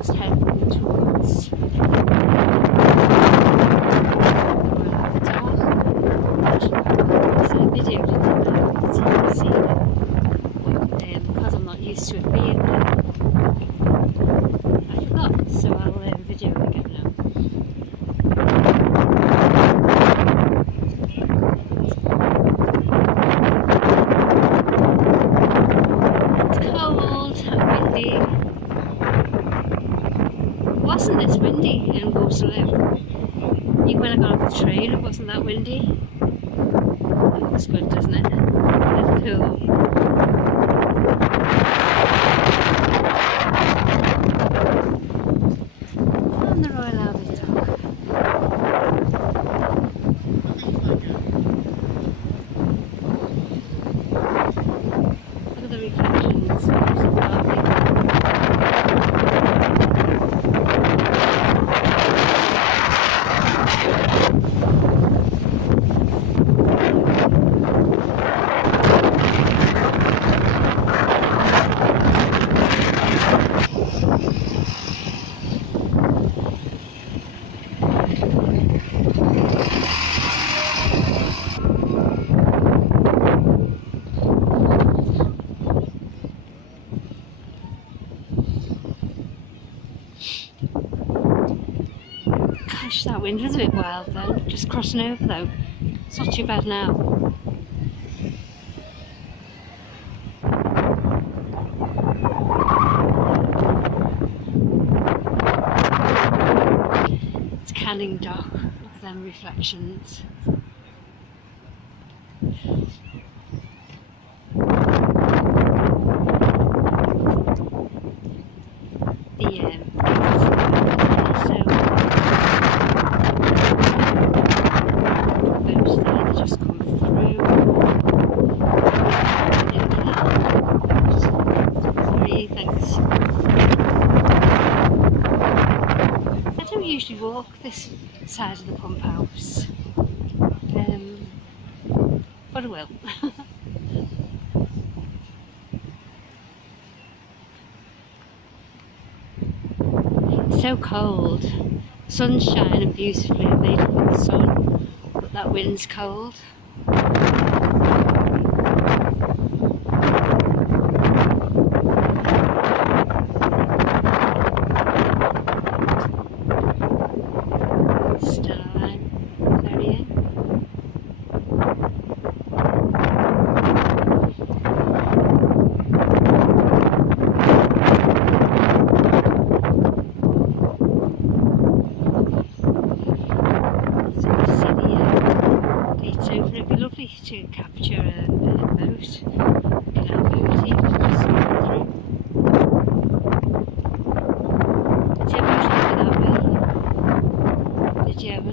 just heading towards the video, didn't I? So you can see it. Because I'm not used to it being there, I forgot, so I'll video it again now. It's cold and windy. It wasn't this windy in Waterloo. Even when I got off the train, it wasn't that windy. That looks good, doesn't it? It's cool. And the Royal Albert Dock. Look at the reflections. There's a derby. Gosh, that wind was a bit wild then, just crossing over though. It's not too bad now. It's Canning Dock, look at them reflections. I don't usually walk this side of the pump house, but I will. It's so cold. The sun's shining beautifully, I made up with the sun, but that wind's cold. It'd be lovely to capture a boat, canal boat here, just through. Did you ever look at that way? Did you ever?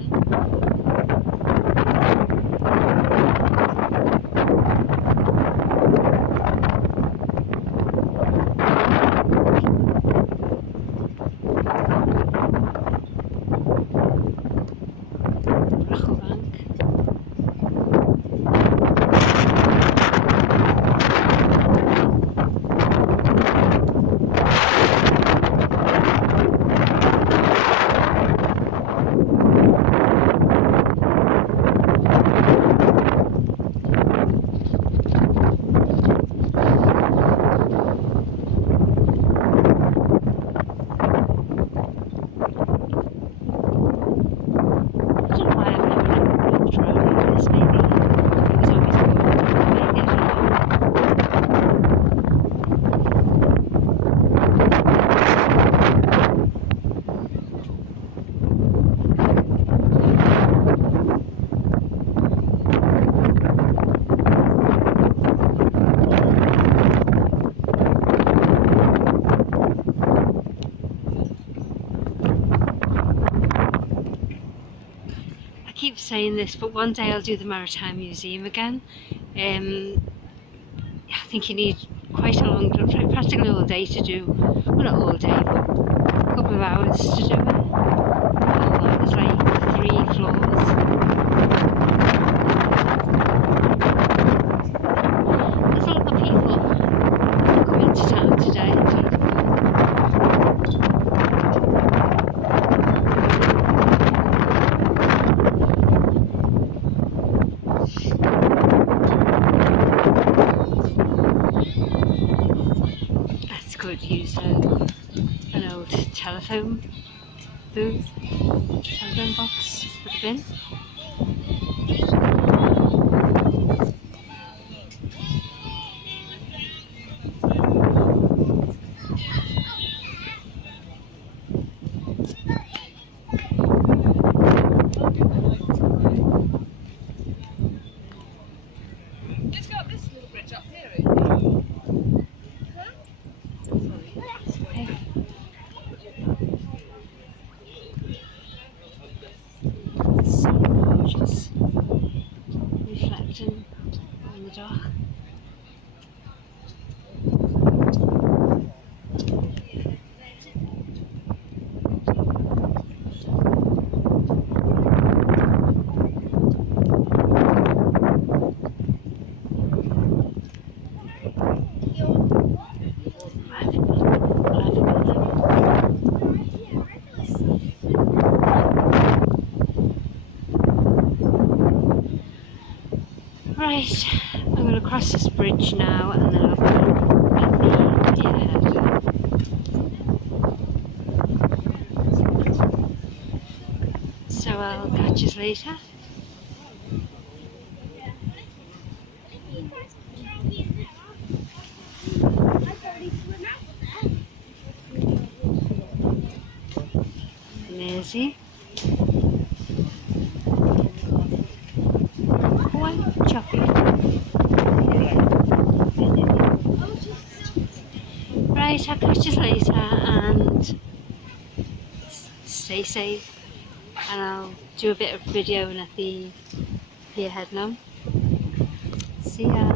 I keep saying this, but one day I'll do the Maritime Museum again. I think you need quite a long, practically all day to do, well not all day, but a couple of hours to do it. There's like 3 floors. There's a lot of people coming to town today. use an old telephone box for the bin. It's got this little bridge up here. So gorgeous, reflecting on the dock. Right, I'm going to cross this bridge now and then I'll go at the pierhead. So I'll catch you later. Mersey. One-choppy. Right, I'll catch you later and stay safe, and I'll do a bit of videoing at the pierhead now. See ya.